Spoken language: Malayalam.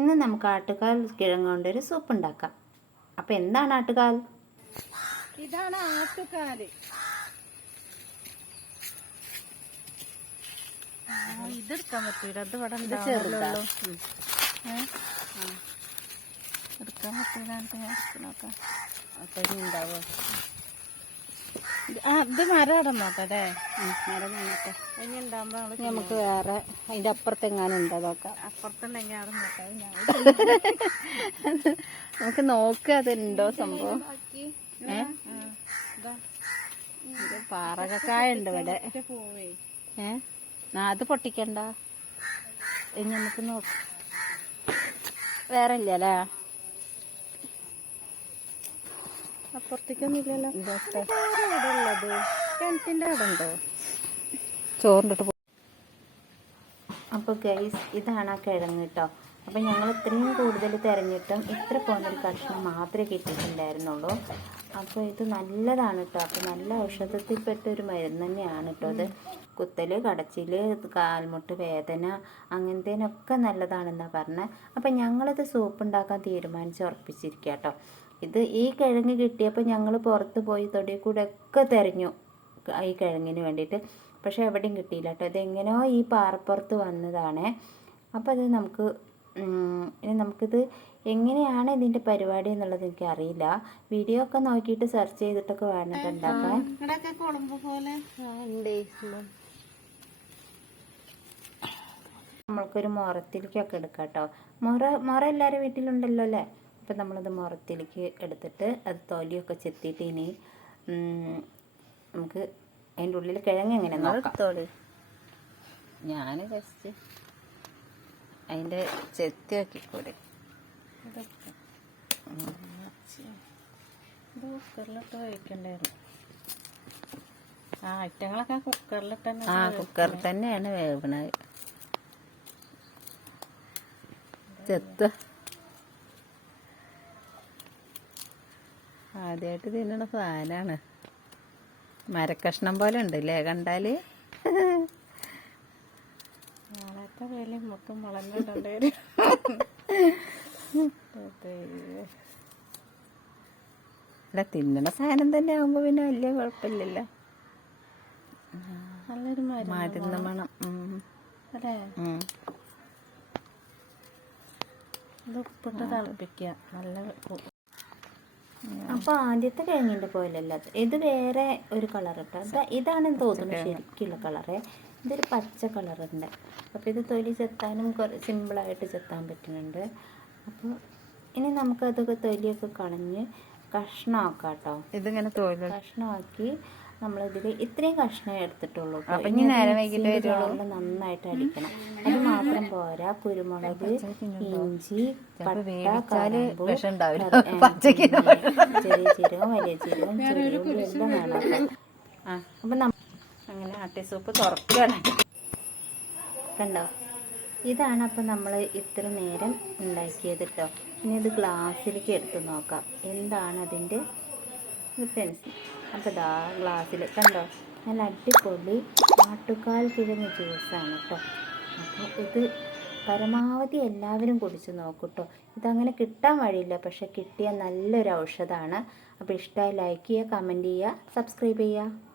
ഇന്ന് നമുക്ക് ആട്ടുകാൽ കിഴങ്ങ് കൊണ്ടൊരു സൂപ്പ് ഉണ്ടാക്കാം. അപ്പോൾ എന്താണ് ആട്ടുകാൽ? ഇതാണ് ആട്ടുകാൽ. ഇതെടുക്കാൻ പറ്റൂല, അത് ഇവിടെ ചെറുതല്ലോ. എടുക്കാൻ പറ്റൂല. നോക്കാം ഉണ്ടാവോ? ഇത് മരം ഇടം നോക്കട്ടെ. മരം നോക്കട്ടെ. ഇനി ഉണ്ടാകുമ്പോ നമുക്ക് വേറെ അതിന്റെ അപ്പുറത്തെങ്ങാനും ഉണ്ടോ നോക്കാം. അപ്പുറത്തുണ്ടെങ്കിൽ അവിടെ നോക്കാം. നമുക്ക് നോക്കുക അതുണ്ടോ സംഭവം. പാറകക്കായ ഉണ്ട് ഇവിടെ. അത് പൊട്ടിക്കണ്ട. ഇനി നമുക്ക് നോക്കാം. വേറെ ഇല്ലല്ലേ? അപ്പുറത്തേക്കൊന്നും ഇല്ലല്ലോ. ഇവിടെ ഉള്ളത് കിണറ്റിൻ്റെ അവിടെ ഉണ്ടോ? ചോറിൻ്റെ. അപ്പോൾ ഗൈസ്, ഇതാണ് ആ കിഴങ്ങ് കേട്ടോ. അപ്പോൾ ഞങ്ങൾ ഇത്രയും കൂടുതൽ തിരഞ്ഞിട്ടും ഇത്ര പോകുന്നൊരു കഷ്ണം മാത്രമേ കിട്ടിയിട്ടുണ്ടായിരുന്നുള്ളൂ. അപ്പോൾ ഇത് നല്ലതാണ് കേട്ടോ. അപ്പോൾ നല്ല ഔഷധത്തിൽപ്പെട്ട ഒരു മരുന്ന് തന്നെയാണ് കേട്ടോ അത്. കുത്തൽ, കടച്ചിൽ, കാൽമുട്ട് വേദന അങ്ങനത്തേനൊക്കെ നല്ലതാണെന്നാണ് പറഞ്ഞത്. അപ്പോൾ ഞങ്ങളിത് സൂപ്പ് ഉണ്ടാക്കാൻ തീരുമാനിച്ച് ഉറപ്പിച്ചിരിക്കുക കേട്ടോ. ഈ കിഴങ്ങ് കിട്ടിയപ്പോൾ ഞങ്ങൾ പുറത്ത് പോയി തൊടിയിൽ കൂടെ ഒക്കെ തിരഞ്ഞു ഈ കിഴങ്ങിന് വേണ്ടിയിട്ട്. പക്ഷേ എവിടെയും കിട്ടിയില്ല കേട്ടോ. ഇതെങ്ങനെയോ ഈ പാറപ്പുറത്ത് വന്നതാണ്. അപ്പോൾ അത് നമുക്കിത് എങ്ങനെയാണ് ഇതിൻ്റെ പരിപാടി എന്നുള്ളത് എനിക്കറിയില്ല. വീഡിയോ ഒക്കെ നോക്കിയിട്ട് സെർച്ച് ചെയ്തിട്ടൊക്കെ വേണം ഉണ്ടാക്കാൻ. നമ്മൾക്കൊരു മുറത്തിലേക്കൊക്കെ എടുക്കാം കേട്ടോ. മുറ എല്ലാവരും വീട്ടിലുണ്ടല്ലോ അല്ലേ? അപ്പം നമ്മളത് മുറത്തിലേക്ക് എടുത്തിട്ട് അത് തൊലിയൊക്കെ ചെത്തിയിട്ട് ഇനി നമുക്ക് അതിൻ്റെ ഉള്ളിൽ കിഴങ്ങ് എങ്ങനെ നോക്കാം. ഞാൻ ജസ്റ്റ് അതിൻ്റെ ചെത്തി ആക്കിക്കൂടെ. ഇത് കുക്കറിലിട്ട് വേവിക്കണ്ടായിരുന്നു. ഐറ്റങ്ങളൊക്കെ കുക്കറിലിട്ട് കുക്കറിൽ തന്നെയാണ് വേവണത്. ചെത്ത് ആദ്യമായിട്ട് തിന്നണ സാധനമാണ്. മരക്കഷ്ണം പോലെ ഉണ്ടല്ലേ കണ്ടാല്. നാളത്തെ വേല മൊത്തം വളർന്നിട്ടുണ്ടായിരുന്നു. അല്ല, തിന്നണ സാധനം തന്നെ ആകുമ്പോ പിന്നെ വലിയ കുഴപ്പമില്ലല്ലോ. നല്ലൊരു മരുന്ന് മണം അല്ലേ? ഇത് ഉപ്പിട്ട് തിളപ്പിക്കുക. നല്ല. അപ്പോൾ ആദ്യത്തെ കിഴങ്ങിൻ്റെ പോലെയല്ല ഇത്, വേറെ ഒരു കളർ കേട്ടോ. ഇതാണെന്ന് തോന്നുന്നു ശരിക്കുള്ള കളറ്. ഇതൊരു പച്ച കളറുണ്ട്. അപ്പോൾ ഇത് തൊലി ചെത്താനും സിമ്പിളായിട്ട് ചെത്താൻ പറ്റുന്നുണ്ട്. അപ്പോൾ ഇനി നമുക്കതൊക്കെ തൊലിയൊക്കെ കളഞ്ഞ് കഷ്ണമാക്കാം കേട്ടോ. ഇതിങ്ങനെ കഷ്ണമാക്കി നമ്മളിതിൽ ഇത്രയും കഷ്ണം എടുത്തിട്ടുള്ളൂ. നന്നായിട്ട് അടിക്കണം. അത് മാത്രം പോരാ, കുരുമുളക്, ഇഞ്ചി, പട്ട, ചെറിയ ജീരകം, വലിയ ജീരകം, ചെറിയുള്ളി എല്ലാം വേണം. അപ്പം അങ്ങനെ ആട്ടി സൂപ്പ് തുറക്കുകയാണ്. കണ്ടോ? ഇതാണ് അപ്പം നമ്മൾ ഇത്ര നേരം ഉണ്ടാക്കിയത് കേട്ടോ. ഇനി ഇത് ഗ്ലാസ്സിലേക്ക് എടുത്ത് നോക്കാം എന്താണ് അതിൻ്റെ ഡിഫറൻസ്. അപ്പോൾ ഇതാ ഗ്ലാസ്സിൽ കണ്ടോ, നല്ല അടിപൊളി ആട്ടുകാൽ കിഴങ്ങ് ജ്യൂസാണ് കേട്ടോ. അപ്പോൾ ഇത് പരമാവധി എല്ലാവരും കുടിച്ച് നോക്കൂ കേട്ടോ. ഇതങ്ങനെ കിട്ടാൻ വഴിയില്ല, പക്ഷെ കിട്ടിയ നല്ലൊരു ഔഷധമാണ്. അപ്പോൾ ഇഷ്ടമായി ലൈക്ക് ചെയ്യുക, കമൻറ്റ് ചെയ്യുക, സബ്സ്ക്രൈബ് ചെയ്യുക.